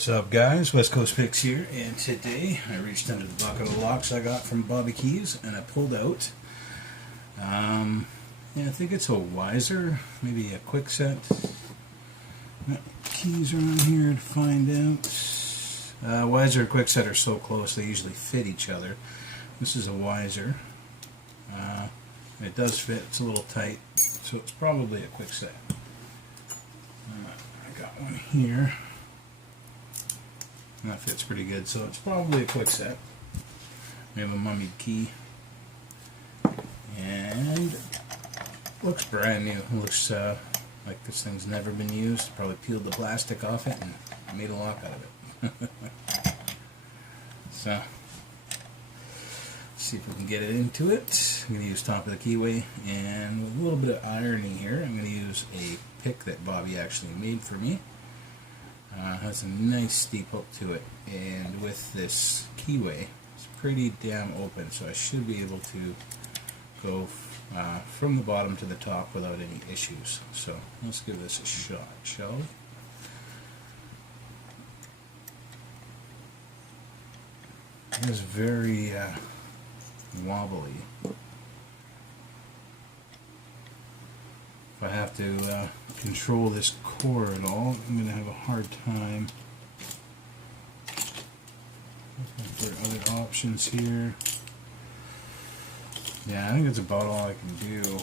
What's up, guys? West Coast Picks here, and today I reached under the bucket of locks I got from Bobby Keyz, and I pulled out, I think it's a Wiser, maybe a Kwikset. Keys around here to find out. Wiser and Kwikset are so close, they usually fit each other. This is a Wiser. It does fit, it's a little tight, so it's probably a Kwikset. I got one here. That fits pretty good, so it's probably a Kwikset. We have a mummied key, and looks brand new. It looks like this thing's never been used. Probably peeled the plastic off it and made a lock out of it. So, let's see if we can get it into it. I'm going to use top of the keyway, and with a little bit of irony here, I'm going to use a pick that Bobby actually made for me. Has a nice steep hook to it, and with this keyway, it's pretty damn open, so I should be able to go from the bottom to the top without any issues. So let's give this a shot, shall we? It is very wobbly. If I have to control this core at all, I'm going to have a hard time. Looking for other options here. Yeah, I think that's about all I can do.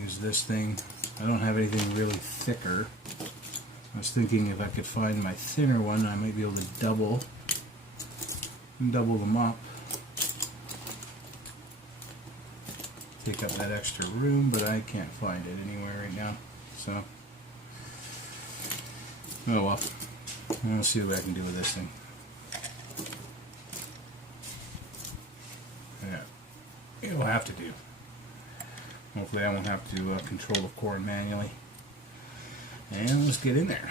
Use this thing. I don't have anything really thicker. I was thinking if I could find my thinner one, I might be able to double them up. Take up that extra room, but I can't find it anywhere right now. So, oh well. We'll see what I can do with this thing. Yeah, it'll have to do. Hopefully, I won't have to control the cord manually. And let's get in there.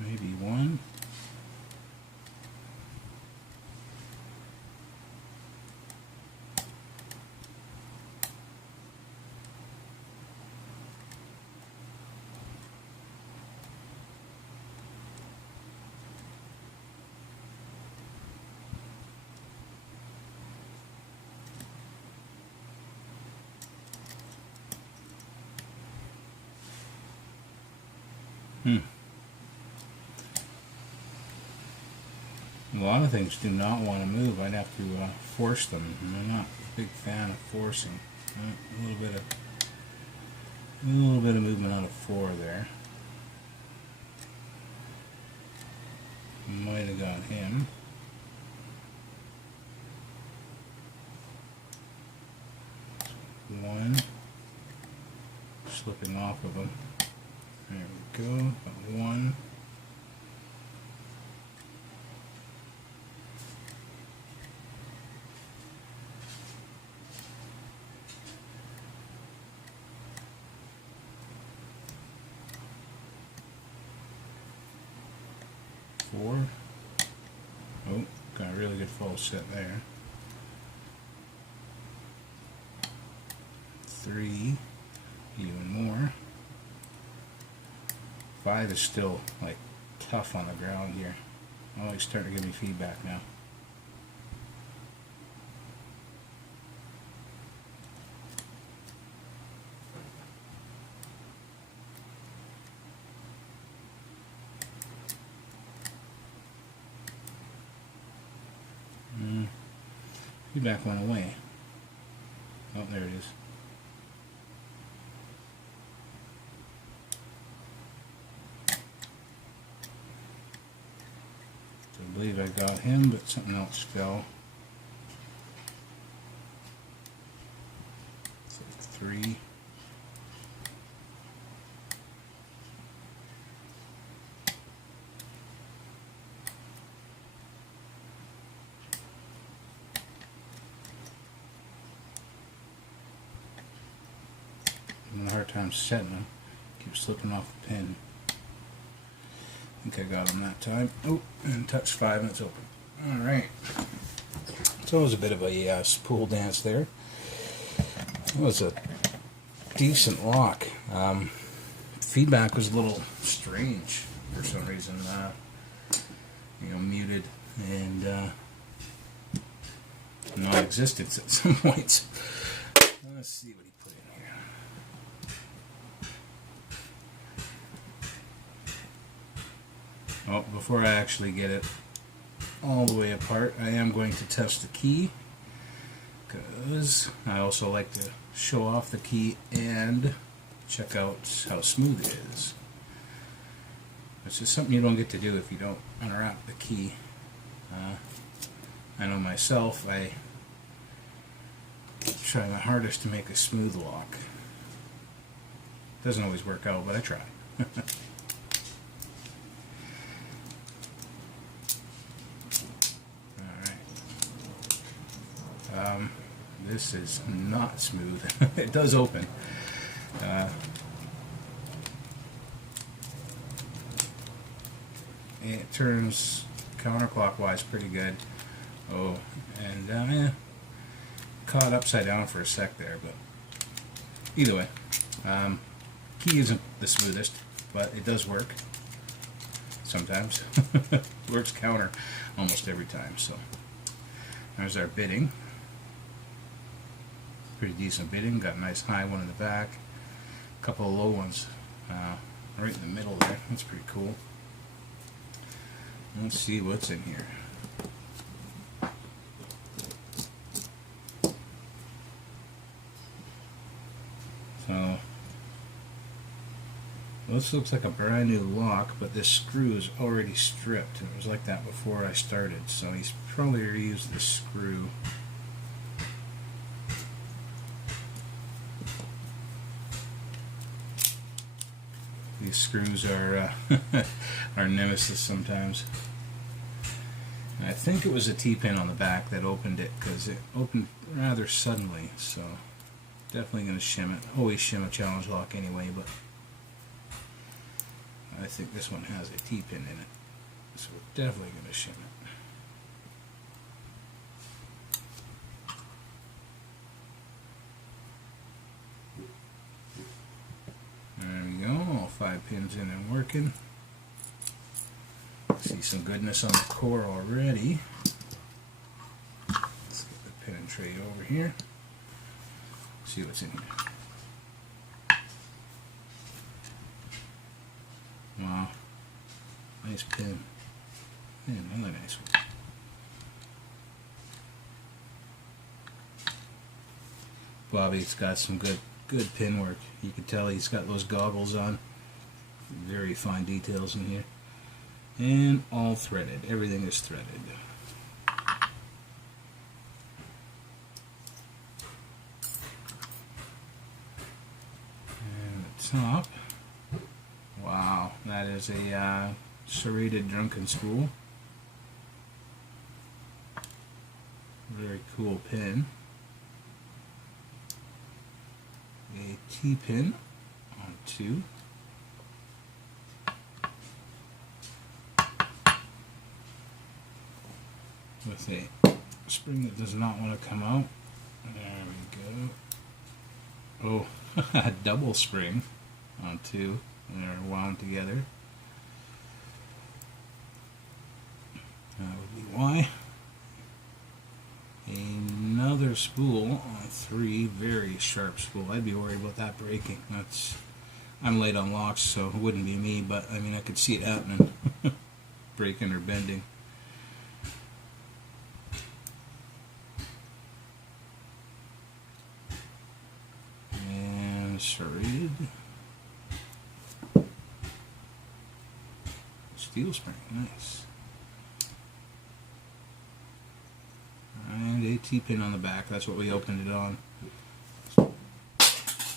Maybe one. A lot of things do not want to move. I'd have to force them. I'm not a big fan of forcing. A little bit of movement out of 4 there. Might have got him. One. Slipping off of him. There we go. Got 1. Four. Oh, got a really good false set there. 3. Even more. 5 is still like tough on the ground here. Oh, he's starting to give me feedback now. Feedback went away. Oh, there it is. So I believe I got him, but something else fell. So 3. hard time setting them. Keep slipping off the pin. I think I got them that time. Oh, and touch 5 and it's open. Alright. So it was a bit of a spool dance there. It was a decent lock. Feedback was a little strange for some reason. Muted and non-existent at some points. Let's see what he put in here. Oh, before I actually get it all the way apart, I am going to test the key, because I also like to show off the key and check out how smooth it is. It's just something you don't get to do if you don't unwrap the key. I know myself, I try my hardest to make a smooth lock. Doesn't always work out, but I try. Alright. This is not smooth. It does open. It turns counterclockwise pretty good. Oh, and caught upside down for a sec there, but either way, key isn't the smoothest, but it does work sometimes. Works counter almost every time. So there's our bitting. Pretty decent bitting. Got a nice high one in the back, a couple of low ones right in the middle there. That's pretty cool. Let's see what's in here. So this looks like a brand new lock, but this screw is already stripped. It was like that before I started, so he's probably reused this screw. These screws are our nemesis sometimes. And I think it was a T-pin on the back that opened it, because it opened rather suddenly, so definitely going to shim it. Always shim a challenge lock anyway, but I think this one has a T-pin in it, so we're definitely going to shim it. There we go, all 5 pins in and working. See some goodness on the core already. Let's get the pin and tray over here. See what's in here. Wow, nice pin. And another nice one. Bobby's got some good pin work. You can tell he's got those goggles on. Very fine details in here. And all threaded. Everything is threaded. And the top. Wow, that is a serrated drunken spool. Very cool pin. A T-pin on 2. With a spring that does not want to come out. There we go. Oh, a double spring on 2. And they're wound together. That would be why. Another spool on 3, very sharp spool. I'd be worried about that breaking. I'm late on locks, so it wouldn't be me, but I mean I could see it happening. Breaking or bending. And serrated. Steel spring, nice. And a T-pin on the back, that's what we opened it on.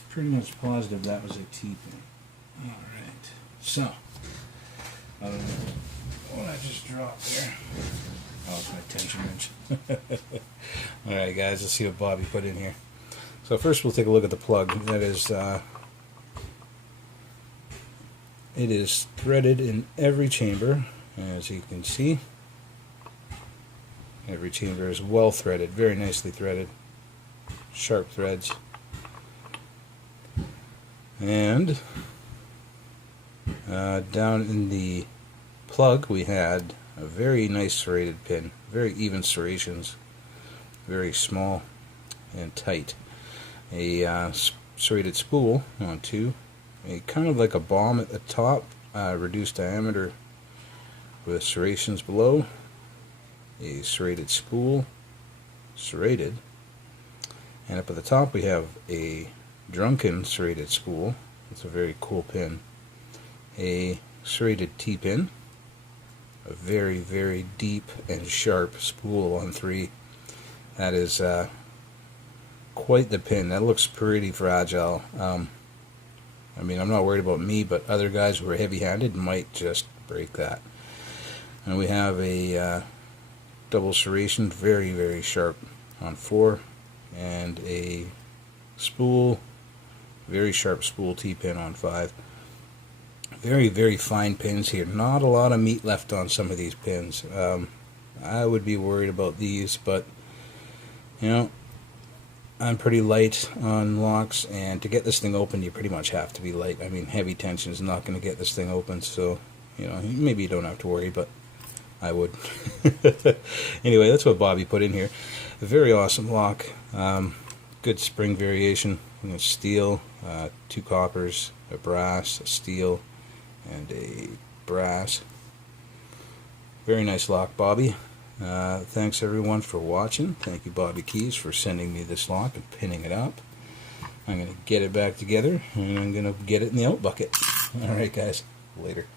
Pretty much positive that was a T-pin. Alright, so, what I just dropped there. Oh, it's my tension wrench. Alright guys, let's see what Bobby put in here. So first we'll take a look at the plug. That is it is threaded in every chamber, as you can see. Every chamber is well threaded, very nicely threaded, sharp threads. And down in the plug we had a very nice serrated pin, very even serrations, very small and tight. A serrated spool onto a kind of like a bomb at the top, reduced diameter with serrations below, a serrated spool, serrated, and up at the top we have a drunken serrated spool. It's a very cool pin. A serrated T-pin, a very, very deep and sharp spool on 3. That is quite the pin. That looks pretty fragile. I mean, I'm not worried about me, but other guys who are heavy-handed might just break that. And we have a double serration, very, very sharp on 4, and a spool, very sharp spool T-pin on 5. Very, very fine pins here. Not a lot of meat left on some of these pins. I would be worried about these, but you know, I'm pretty light on locks, and to get this thing open you pretty much have to be light. I mean, heavy tension is not going to get this thing open, so you know, maybe you don't have to worry, but I would. Anyway, that's what Bobby put in here. A very awesome lock. Good spring variation. Steel, 2 coppers, a brass, a steel, and a brass. Very nice lock, Bobby. Thanks everyone for watching. Thank you, Bobby Keyz, for sending me this lock and pinning it up. I'm going to get it back together, and I'm going to get it in the out bucket. Alright guys, later.